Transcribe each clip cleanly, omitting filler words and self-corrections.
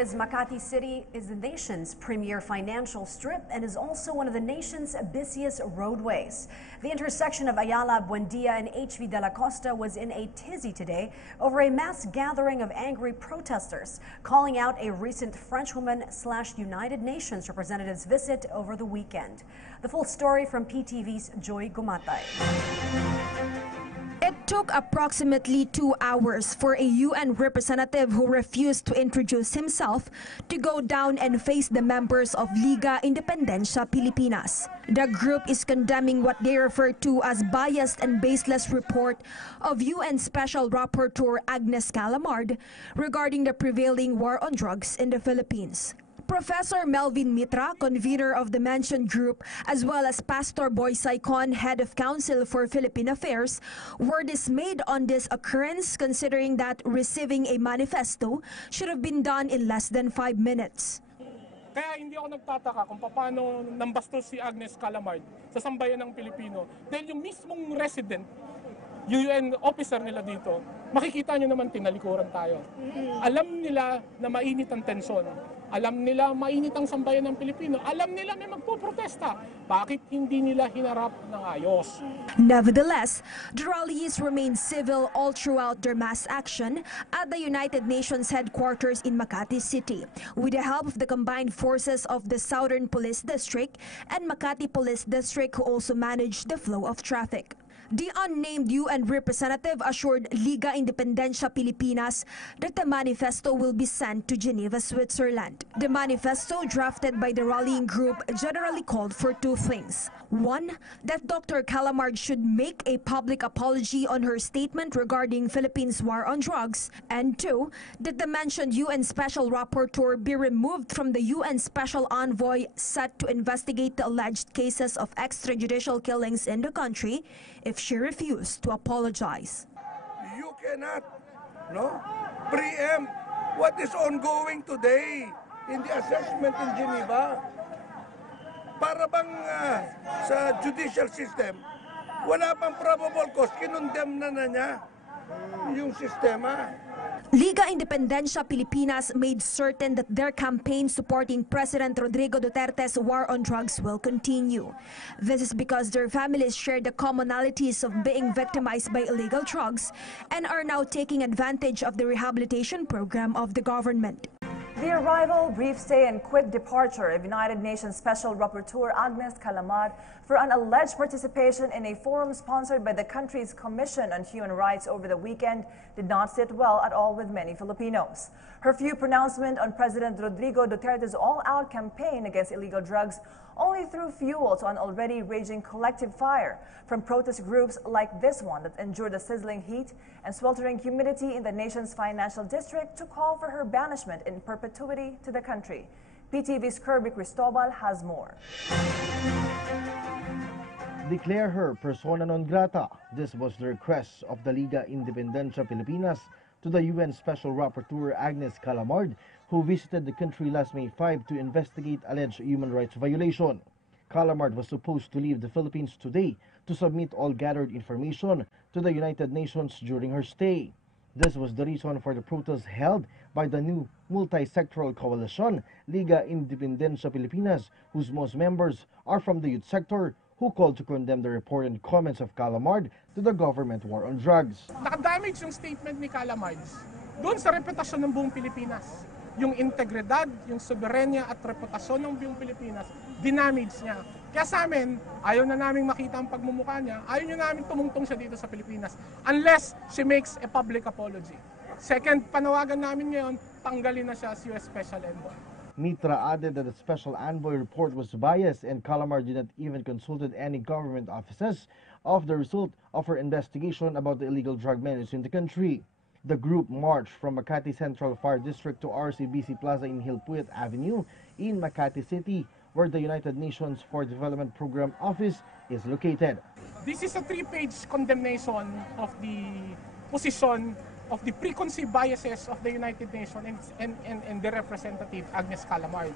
is Makati City is the nation's premier financial strip and is also one of the nation's busiest roadways. The intersection of Ayala, Buendia and HV de la Costa was in a tizzy today over a mass gathering of angry protesters calling out a recent Frenchwoman/United Nations representative's visit over the weekend. The full story from PTV's Joy Gumatay. It took approximately 2 hours for a UN representative who refused to introduce himself to go down and face the members of Liga Independencia Pilipinas. The group is condemning what they refer to as biased and baseless report of UN Special Rapporteur Agnes CALLAMARD regarding the prevailing war on drugs in the Philippines. Professor Melvin Mitra, convener of the mentioned group, as well as Pastor Boy Saicon, head of Council for Philippine Affairs, were dismayed on this occurrence, considering that receiving a manifesto should have been done in less than 5 minutes. Kaya hindi ako nagtataka kung paano nambastos si Agnes CALLAMARD sa sambayan ng Pilipino. Dahil yung mismong resident, UN officer nila dito, makikita nyo naman tinalikuran tayo. Alam nila na mainit ang tensyon. Alam nila mainit ang sambayan ng Pilipino. Alam nila may magpoprotesta. Bakit hindi nila hinarap ng ayos? Nevertheless, the rallies remained civil all throughout their mass action at the United Nations headquarters in Makati City, with the help of the combined forces of the Southern Police District and Makati Police District, who also managed the flow of traffic. The unnamed UN representative assured Liga Independencia Pilipinas that the manifesto will be sent to Geneva, Switzerland. The manifesto, drafted by the rallying group, generally called for 2 things. 1, that Dr. CALLAMARD should make a public apology on her statement regarding Philippines' war on drugs, and 2, that the mentioned UN Special Rapporteur be removed from the UN Special Envoy set to investigate the alleged cases of extrajudicial killings in the country if she refused to apologize. You cannot preempt what is ongoing today in the assessment in Geneva. Para bang sa judicial system, wala pang probable cause, kinondemn na niya yung sistema. Liga Independencia Pilipinas made certain that their campaign supporting President Rodrigo Duterte's war on drugs will continue. This is because their families share the commonalities of being victimized by illegal drugs and are now taking advantage of the rehabilitation program of the government. The arrival, brief stay and quick departure of United Nations Special Rapporteur Agnes CALLAMARD for an alleged participation in a forum sponsored by the country's Commission on Human Rights over the weekend did not sit well at all with many Filipinos. Her few pronouncement on President Rodrigo Duterte's all-out campaign against illegal drugs only threw fuel to an already raging collective fire from protest groups like this one that endured the sizzling heat and sweltering humidity in the nation's financial district to call for her banishment in perpetuity to the country. PTV's Kirby Cristobal has more. Declare her persona non grata. This was the request of the Liga Independencia Pilipinas to the UN Special Rapporteur Agnes CALLAMARD, who visited the country last May 5 to investigate alleged human rights violation. CALLAMARD was supposed to leave the Philippines today to submit all gathered information to the United Nations during her stay. This was the reason for the protest held by the new multi-sectoral coalition, Liga Independencia Pilipinas, whose most members are from the youth sector, who called to condemn the reported comments of CALLAMARD to the government war on drugs. Nakadamage yung statement ni CALLAMARD doon sa reputasyon ng buong Pilipinas. Yung integridad, yung soberenya at reputasyon ng buong Pilipinas, dinamage niya. Kaya sa amin, ayaw na namin makita ang pagmumukha niya, ayaw na namin tumungtong siya dito sa Pilipinas unless she makes a public apology. Second, panawagan namin ngayon, tanggalin na siya as US Special Envoy. Mitra added that the Special Envoy report was biased and CALLAMARD did not even consulted any government offices of the result of her investigation about the illegal drug menace in the country. The group marched from Makati Central Fire District to RCBC Plaza in Hilpuyat Avenue in Makati City, where the United Nations for Development Program Office is located. This is a 3-page condemnation of the position of the preconceived biases of the United Nations and the representative Agnes CALLAMARD.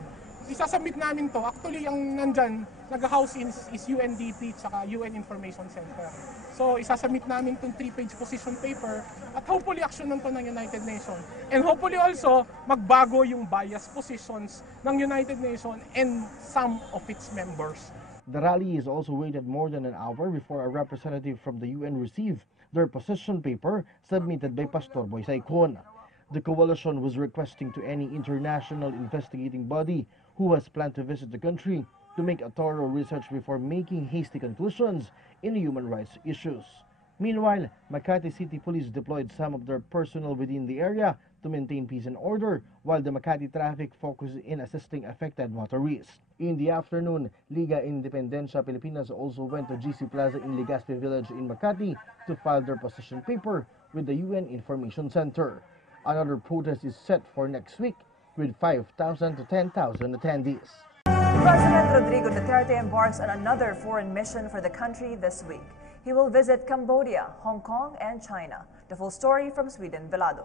isasubmit namin to. Actually, ang nandyan, nag-house is UNDP at UN Information Center. So, isasubmit namin itong 3-page position paper at hopefully action nito ng United Nations. And hopefully also, magbago yung bias positions ng United Nations and some of its members. The rally is also waited more than an hour before a representative from the UN received their position paper submitted by Pastor Boy Saicon. The coalition was requesting to any international investigating body who has planned to visit the country to make a thorough research before making hasty conclusions in human rights issues. Meanwhile, Makati City Police deployed some of their personnel within the area to maintain peace and order, while the Makati traffic focused in assisting affected motorists. In the afternoon, Liga Independencia Pilipinas also went to GC Plaza in Legazpi Village in Makati to file their position paper with the UN Information Center. Another protest is set for next week with 5,000 to 10,000 attendees. President Rodrigo Duterte embarks on another foreign mission for the country this week. He will visit Cambodia, Hong Kong, and China. The full story from Sweden, Velado.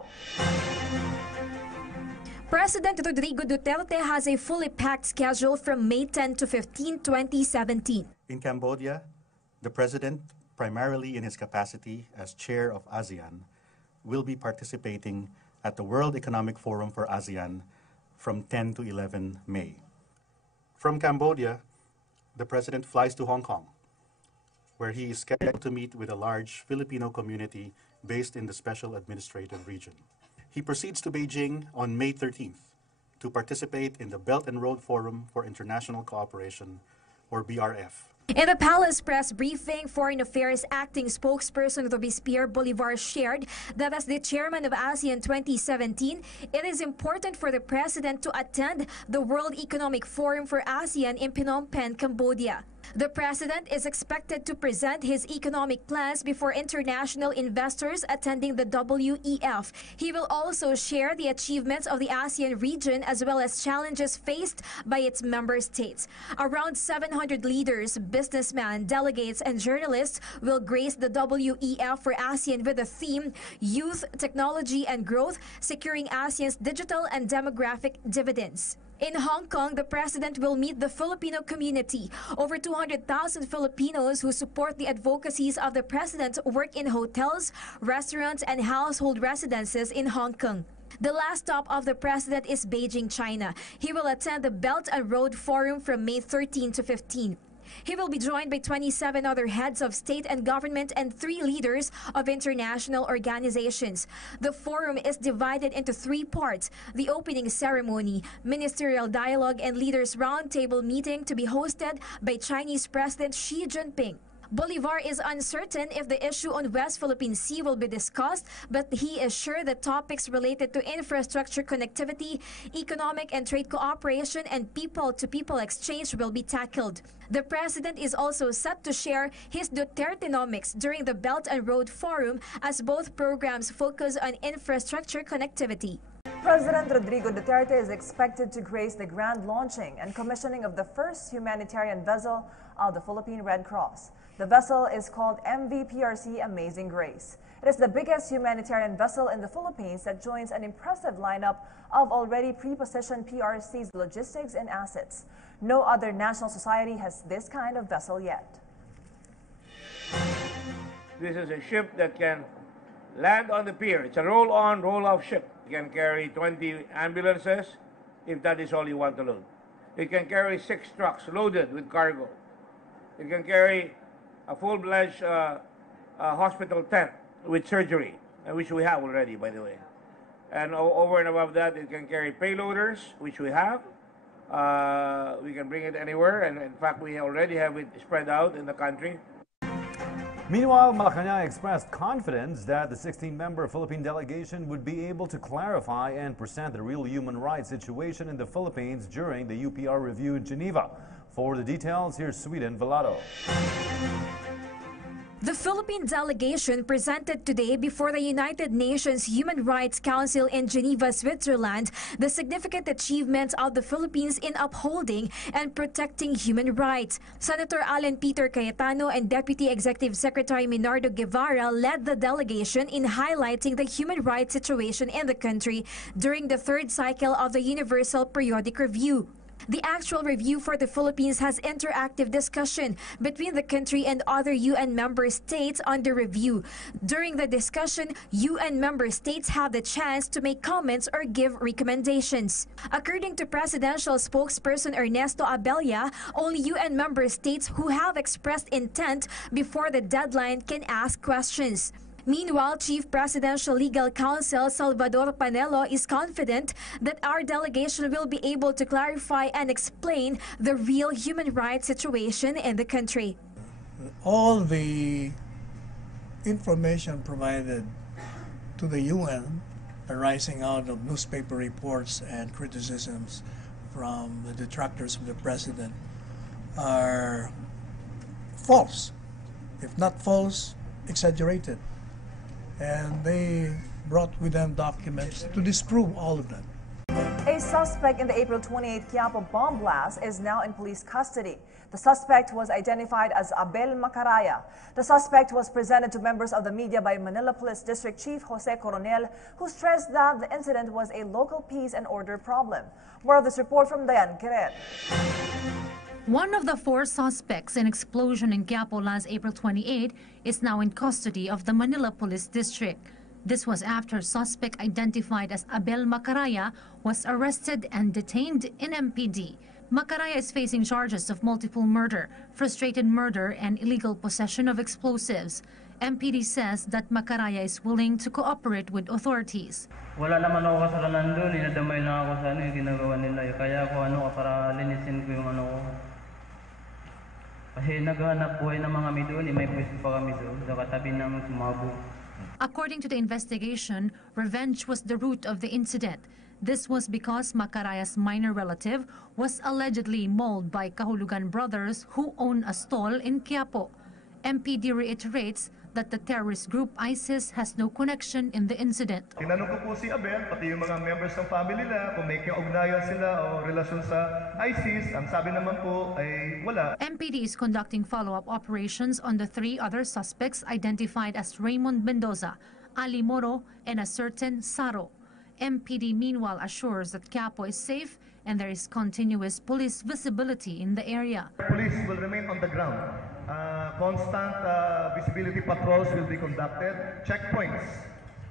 President Rodrigo Duterte has a fully packed schedule from May 10 to 15, 2017. In Cambodia, the President, primarily in his capacity as chair of ASEAN, will be participating at the World Economic Forum for ASEAN from 10 to 11 May. From Cambodia, the President flies to Hong Kong, where he is scheduled to meet with a large Filipino community based in the Special Administrative Region. He proceeds to Beijing on May 13th to participate in the Belt and Road Forum for International Cooperation, or BRF. In the palace press briefing, Foreign Affairs Acting Spokesperson Robespierre Bolivar shared that as the chairman of ASEAN 2017, it is important for the president to attend the World Economic Forum for ASEAN in Phnom Penh, Cambodia. The president is expected to present his economic plans before international investors attending the WEF. He will also share the achievements of the ASEAN region as well as challenges faced by its member states. Around 700 leaders, businessmen, delegates, and journalists will grace the WEF for ASEAN with the theme Youth, Technology, and Growth, Securing ASEAN's Digital and Demographic Dividends. In Hong Kong, the president will meet the Filipino community. Over 200,000 Filipinos who support the advocacies of the president work in hotels, restaurants, and household residences in Hong Kong. The last stop of the president is Beijing, China. He will attend the Belt and Road Forum from May 13 to 15. He will be joined by 27 other heads of state and government and 3 leaders of international organizations. The forum is divided into 3 parts: the opening ceremony, ministerial dialogue, and leaders' roundtable meeting to be hosted by Chinese President Xi Jinping. Bolivar is uncertain if the issue on West Philippine Sea will be discussed, but he is sure that topics related to infrastructure connectivity, economic and trade cooperation, and people-to-people exchange will be tackled. The president is also set to share his Dutertenomics during the Belt and Road Forum, as both programs focus on infrastructure connectivity. President Rodrigo Duterte is expected to grace the grand launching and commissioning of the first humanitarian vessel of the Philippine Red Cross. The vessel is called MVPRC Amazing Grace. It is the biggest humanitarian vessel in the Philippines that joins an impressive lineup of already pre-positioned PRC's logistics and assets. No other national society has this kind of vessel yet. This is a ship that can land on the pier. It's a roll-on, roll-off ship. It can carry 20 ambulances if that is all you want to load. It can carry 6 trucks loaded with cargo. It can carry a full-fledged hospital tent with surgery, which we have already, by the way. And over and above that, it can carry payloaders, which we have. We can bring it anywhere, and in fact, we already have it spread out in the country. Meanwhile, Malacanang expressed confidence that the 16-member Philippine delegation would be able to clarify and present the real human rights situation in the Philippines during the UPR review in Geneva. For the details, here's Sweden, Velado. The Philippine delegation presented today before the United Nations Human Rights Council in Geneva, Switzerland, the significant achievements of the Philippines in upholding and protecting human rights. Senator Alan Peter Cayetano and Deputy Executive Secretary Minardo Guevara led the delegation in highlighting the human rights situation in the country during the 3rd cycle of the Universal Periodic Review. The actual review for the Philippines has interactive discussion between the country and other UN member states under review. During the discussion, UN member states have the chance to make comments or give recommendations. According to presidential spokesperson Ernesto Abella, only UN member states who have expressed intent before the deadline can ask questions. Meanwhile, Chief Presidential Legal Counsel Salvador Panelo is confident that our delegation will be able to clarify and explain the real human rights situation in the country. All the information provided to the UN arising out of newspaper reports and criticisms from the detractors of the president are false. If not false, exaggerated. And they brought with them documents to disprove all of that. A suspect in the April 28 Quiapo bomb blast is now in police custody. The suspect was identified as Abel Macaraya. The suspect was presented to members of the media by Manila Police District Chief Jose Coronel, who stressed that the incident was a local peace and order problem. More of this report from Dayan Queret. One of the 4 suspects in explosion in Quiapo last April 28 is now in custody of the Manila Police District. This was after suspect identified as Abel Macaraya was arrested and detained in MPD. Macaraya is facing charges of multiple murder, frustrated murder, and illegal possession of explosives. MPD says that Macaraya is willing to cooperate with authorities. Wala naman ako kasalanan doon, inadamay lang ako sa yung ginagawa nila. Kaya ako para linisin ko yung ko. Kasi naghahanap buhay ng mga kami doon, may pwesto pa kami doon, sa katabi ng sumabog. According to the investigation, revenge was the root of the incident. This was because Macaraya's minor relative was allegedly mauled by Kahulugan brothers who own a stall in Quiapo. MPD reiterates that the terrorist group ISIS has no connection in the incident. Tinanong ko po si Abel, pati yung mga members ng family nila, kung may kaugnayan sila o relasyon sa ISIS, ang sabi naman po ay wala. MPD is conducting follow-up operations on the 3 other suspects identified as Raymond Mendoza, Ali Moro, and a certain Saro. MPD meanwhile assures that Quiapo is safe and there is continuous police visibility in the area. Police will remain on the ground. Constant visibility patrols will be conducted. Checkpoints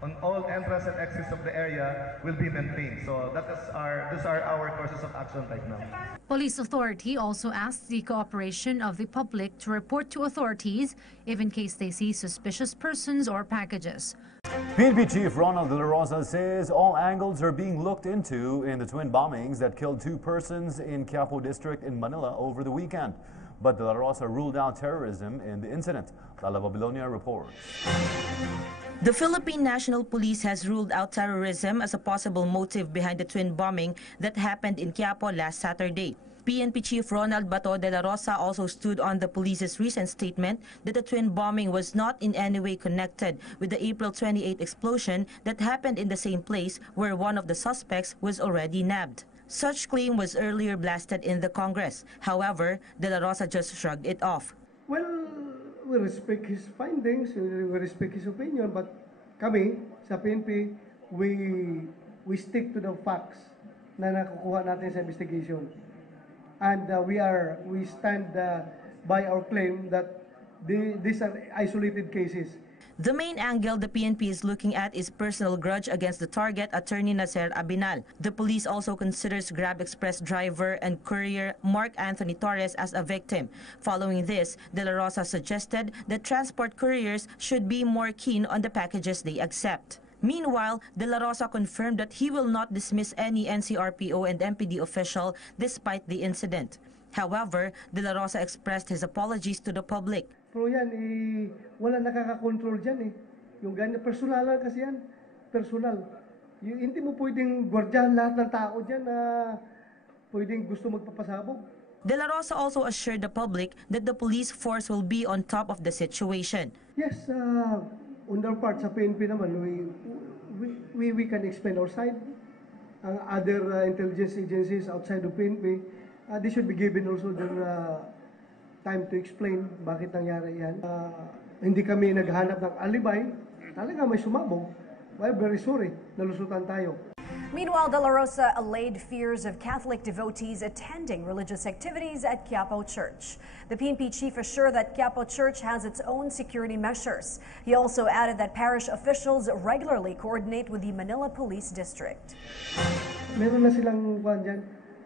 on all entrance and exits of the area will be maintained. So these are our courses of action right now. Police authority also asked the cooperation of the public to report to authorities if in case they see suspicious persons or packages. PNP Chief Ronald De La Rosa says all angles are being looked into in the twin bombings that killed 2 persons in Quiapo District in Manila over the weekend. But De La Rosa ruled out terrorism in the incident. Lala Babilonia reports. The Philippine National Police has ruled out terrorism as a possible motive behind the twin bombing that happened in Quiapo last Saturday. PNP Chief Ronald Bato De La Rosa also stood on the police's recent statement that the twin bombing was not in any way connected with the April 28 explosion that happened in the same place where one of the suspects was already nabbed. Such claim was earlier blasted in the Congress. However, De La Rosa just shrugged it off. Well, we respect his findings, we respect his opinion, but kami sa PNP, we stick to the facts na nakukuha natin sa investigation. And we stand by our claim that these are isolated cases. The main angle the PNP is looking at is personal grudge against the target, Attorney Nacer Abinal. The police also considers Grab Express driver and courier Mark Anthony Torres as a victim. Following this, De La Rosa suggested that transport couriers should be more keen on the packages they accept. Meanwhile, De La Rosa confirmed that he will not dismiss any NCRPO and MPD official despite the incident. However, De La Rosa expressed his apologies to the public. Pero yan, wala nakaka-control dyan . Yung ganyan, personal lang kasi yan. Personal. Hindi mo pwedeng gwardiyahan lahat ng tao dyan na pwedeng gusto magpapasabog. De La Rosa also assured the public that the police force will be on top of the situation. Yes, on our part sa PNP naman, we can explain our side. Ang other intelligence agencies outside of PNP, they should be given also their time to explain bakit nangyari yan. Hindi kami naghanap ng alibay. Talaga may sumabog. Well, very sorry, nalusutan tayo. Meanwhile, DELA ROSA allayed fears of Catholic devotees attending religious activities at Quiapo Church. The PNP chief assured that Quiapo Church has its own security measures. He also added that parish officials regularly coordinate with the Manila Police District. Meron na silang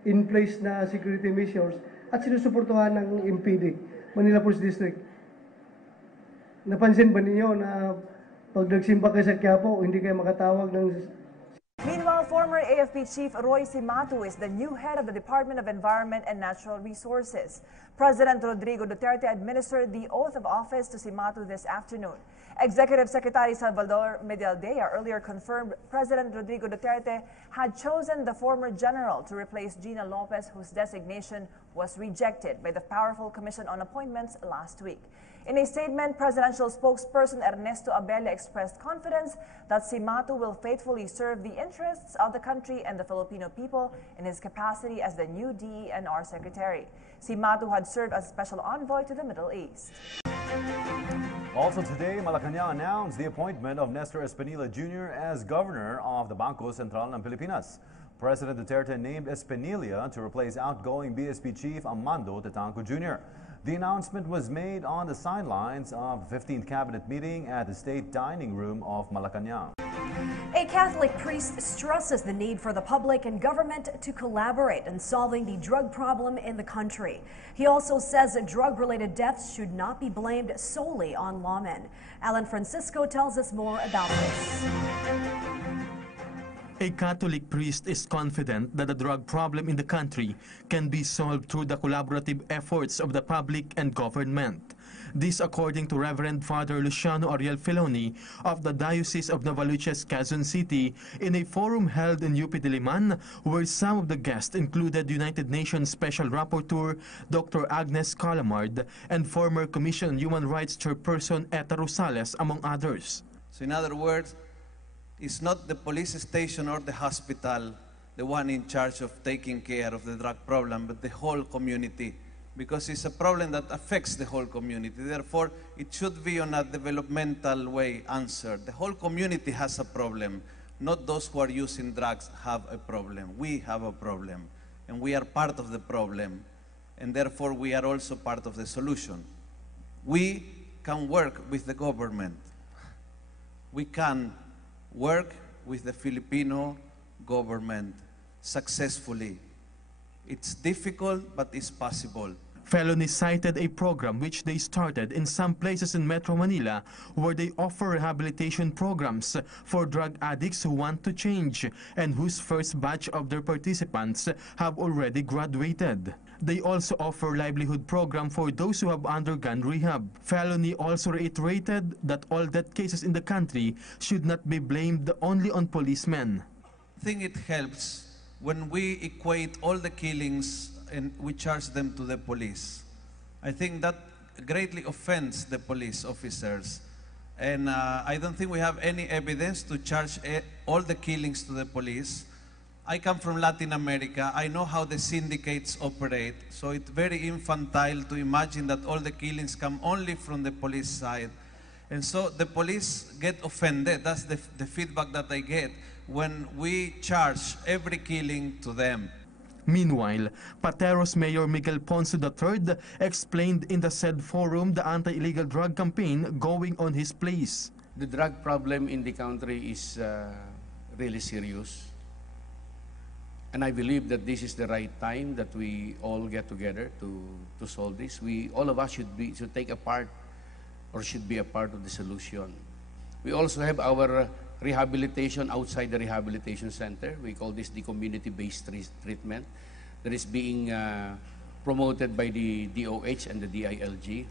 in place na security measures at sinusuportuhan ng MPD, Manila Police District. Napansin ba ninyo na pag nagsimba kayo sa Quiapo, hindi kayo makatawag ng... Meanwhile, former AFP Chief Roy Cimatu is the new head of the Department of Environment and Natural Resources. President Rodrigo Duterte administered the oath of office to Cimatu this afternoon. Executive Secretary Salvador Medialdea earlier confirmed President Rodrigo Duterte had chosen the former general to replace Gina Lopez, whose designation was rejected by the powerful Commission on Appointments last week. In a statement, presidential spokesperson Ernesto Abella expressed confidence that Cimatu will faithfully serve the interests of the country and the Filipino people in his capacity as the new DENR secretary. Cimatu had served as special envoy to the Middle East. Also today, Malacanang announced the appointment of Nestor Espinilla Jr. as governor of the Bangko Sentral ng Pilipinas. President Duterte named Espinilla to replace outgoing BSP chief Amando Tetanco Jr. The announcement was made on the sidelines of the 15th cabinet meeting at the state dining room of Malacanang. A Catholic priest stresses the need for the public and government to collaborate in solving the drug problem in the country. He also says that drug-related deaths should not be blamed solely on lawmen. Alan Francisco tells us more about this. A Catholic priest is confident that the drug problem in the country can be solved through the collaborative efforts of the public and government. This according to Reverend Father Luciano Ariel Filoni of the Diocese of Novaliches, Quezon City, in a forum held in UP Diliman, where some of the guests included United Nations Special Rapporteur Dr. Agnes Callamard and former Commission on Human Rights Chairperson Eta Rosales, among others. So in other words, it's not the police station or the hospital the one in charge of taking care of the drug problem, but the whole community, because it's a problem that affects the whole community. Therefore, it should be on a developmental way answered. The whole community has a problem. Not those who are using drugs have a problem. We have a problem, and we are part of the problem, and therefore we are also part of the solution. We can work with the government. We can work with the Filipino government successfully. It's difficult, but it's possible. Felony cited a program which they started in some places in Metro Manila where they offer rehabilitation programs for drug addicts who want to change and whose first batch of their participants have already graduated. They also offer livelihood program for those who have undergone rehab. Felony also reiterated that all death cases in the country should not be blamed only on policemen. I think it helps when we equate all the killings and we charge them to the police. I think that greatly offends the police officers. And I don't think we have any evidence to charge all the killings to the police. I come from Latin America. I know how the syndicates operate. So it's very infantile to imagine that all the killings come only from the police side. And so the police get offended. That's the feedback that I get when we charge every killing to them. Meanwhile, Pateros Mayor Miguel Ponce III explained in the said forum the anti-illegal drug campaign going on his place. The drug problem in the country is really serious. And I believe that this is the right time that we all get together to solve this. All of us should take a part or should be a part of the solution. We also have our rehabilitation outside the rehabilitation center. We call this the community-based treatment that is being promoted by the DOH and the DILG.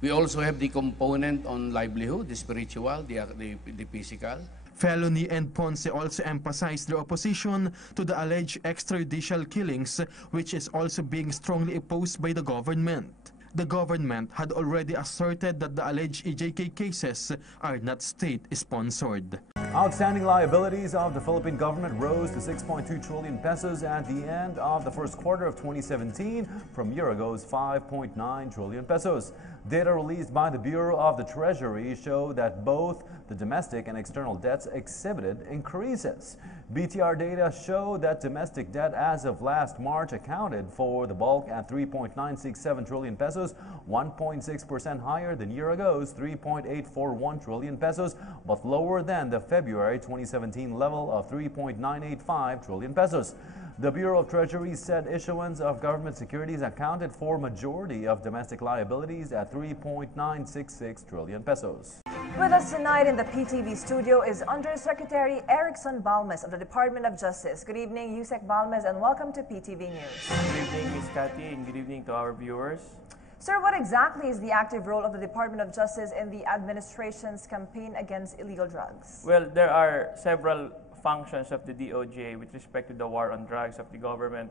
We also have the component on livelihood, the spiritual, the physical. Felony and Ponce also emphasized their opposition to the alleged extrajudicial killings, which is also being strongly opposed by the government. The government had already asserted that the alleged EJK cases are not state-sponsored. Outstanding liabilities of the Philippine government rose to 6.2 trillion pesos at the end of the first quarter of 2017 from year ago's 5.9 trillion pesos. Data released by the Bureau of the Treasury show that both the domestic and external debts exhibited increases. BTR data show that domestic debt as of last March accounted for the bulk at 3.967 trillion pesos, 1.6% higher than year ago's 3.841 trillion pesos, but lower than the February 2017 level of 3.985 trillion pesos. The Bureau of Treasury said issuance of government securities accounted for majority of domestic liabilities at 3.966 trillion pesos. With us tonight in the PTV studio is Undersecretary Erickson Balmes of the Department of Justice. Good evening, Yusek Balmes, and welcome to PTV News. Good evening, Ms. Cathy, and good evening to our viewers. Sir, what exactly is the active role of the Department of Justice in the administration's campaign against illegal drugs? Well, there are several functions of the DOJ with respect to the war on drugs of the government.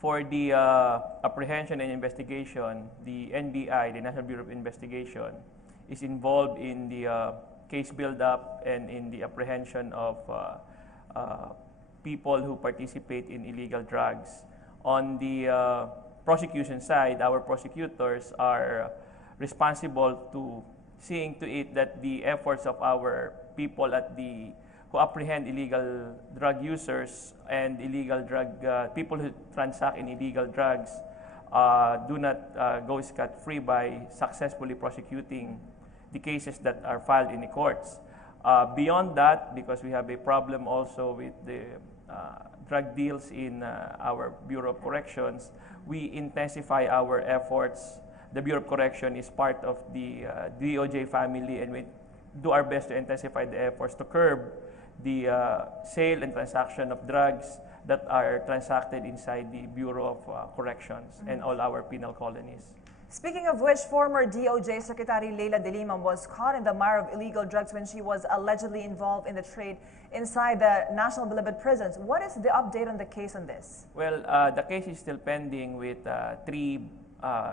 For the apprehension and investigation, the NBI, the National Bureau of Investigation, is involved in the case build-up and in the apprehension of people who participate in illegal drugs. On the prosecution side, our prosecutors are responsible to seeing to it that the efforts of our people who apprehend illegal drug users and illegal drug people who transact in illegal drugs do not go scot-free by successfully prosecuting the cases that are filed in the courts. Beyond that, because we have a problem also with the drug deals in our Bureau of Corrections, we intensify our efforts. The Bureau of Correction is part of the DOJ family, and we do our best to intensify the efforts to curb the sale and transaction of drugs that are transacted inside the Bureau of Corrections and all our penal colonies. Speaking of which, former DOJ Secretary Leila De Lima was caught in the mire of illegal drugs when she was allegedly involved in the trade inside the National Bilibid prisons. What is the update on the case on this? Well, the case is still pending with 3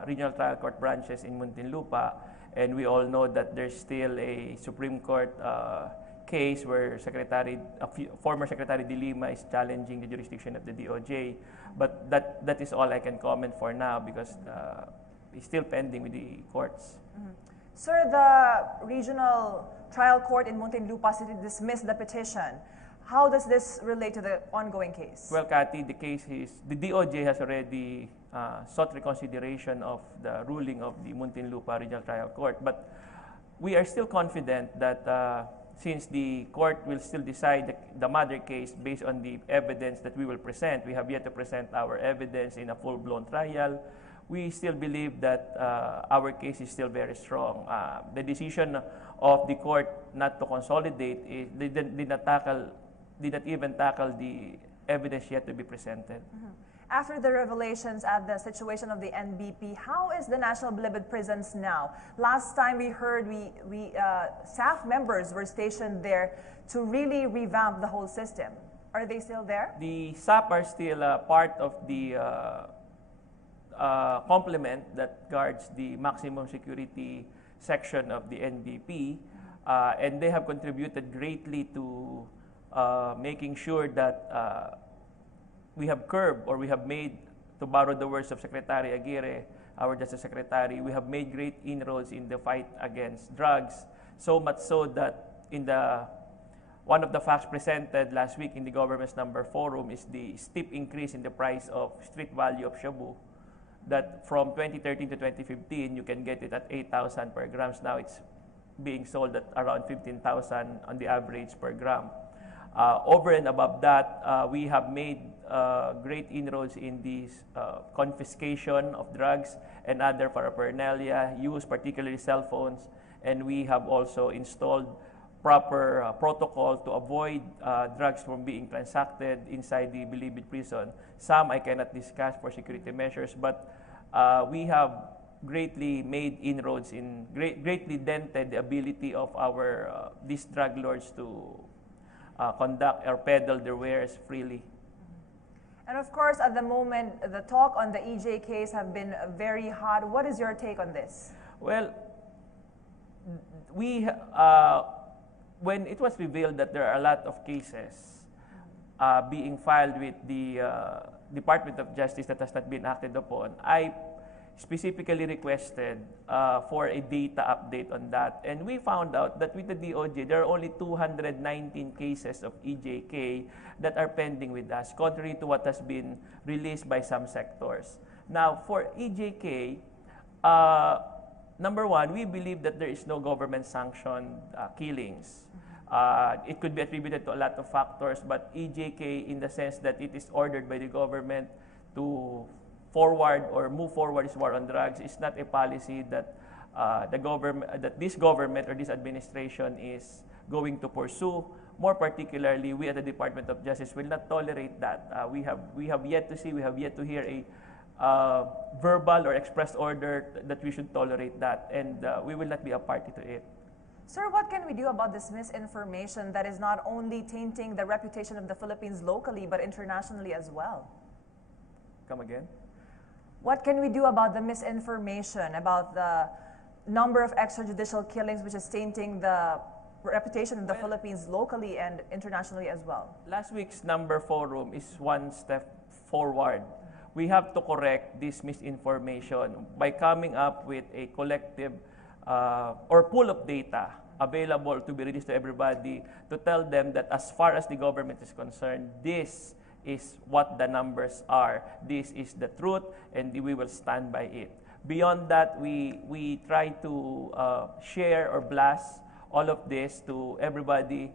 regional trial court branches in Muntinlupa, and we all know that there's still a Supreme Court case where former Secretary De Lima is challenging the jurisdiction of the DOJ, but that is all I can comment for now because it's still pending with the courts. Sir, the regional trial court in Muntinlupa City dismissed the petition. How does this relate to the ongoing case? Well, Cathy, the DOJ has already sought reconsideration of the ruling of the Muntinlupa Regional Trial Court, but we are still confident that since the court will still decide the mother case based on the evidence that we will present, we have yet to present our evidence in a full-blown trial, we still believe that our case is still very strong. The decision of the court not to consolidate did not even tackle the evidence yet to be presented. After the revelations at the situation of the NBP, how is the National Bilibid prisons now? Last time we heard staff members were stationed there to really revamp the whole system. Are they still there? The SAP are still part of the complement that guards the maximum security section of the NBP, and they have contributed greatly to making sure that we have curbed, or we have made, to borrow the words of Secretary Aguirre, our Justice Secretary, we have made great inroads in the fight against drugs, so much so that in one of the facts presented last week in the government's number forum is the steep increase in the price of street value of shabu, that from 2013 to 2015, you can get it at 8,000 per grams. Now it's being sold at around 15,000 on the average per gram. Over and above that, we have made great inroads in the confiscation of drugs and other paraphernalia used, particularly cell phones, and we have also installed proper protocol to avoid drugs from being transacted inside the Bilibid prison. Some I cannot discuss for security measures, but we have greatly made inroads greatly dented the ability of these drug lords to conduct or peddle their wares freely. And of course, at the moment, the talk on the EJ case have been very hot. What is your take on this? Well, when it was revealed that there are a lot of cases being filed with the Department of Justice that has not been acted upon, I specifically requested for a data update on that. And we found out that with the DOJ, there are only 219 cases of EJK that are pending with us, contrary to what has been released by some sectors. Now, for EJK, number one, we believe that there is no government-sanctioned killings. It could be attributed to a lot of factors, but EJK, in the sense that it is ordered by the government to forward or move forward this war on drugs, is not a policy that this government or this administration is going to pursue. More particularly, we at the Department of Justice will not tolerate that. We have yet to see, we have yet to hear a verbal or express order that we should tolerate that, and we will not be a party to it. Sir, what can we do about this misinformation that is not only tainting the reputation of the Philippines locally, but internationally as well? Come again? What can we do about the misinformation, about the number of extrajudicial killings, which is tainting the reputation of the Philippines locally and internationally as well? Last week's number forum is one step forward. We have to correct this misinformation by coming up with a collective or pool of data available to be released to everybody to tell them that as far as the government is concerned, this is what the numbers are. This is the truth, and we will stand by it. Beyond that, we try to share or blast all of this to everybody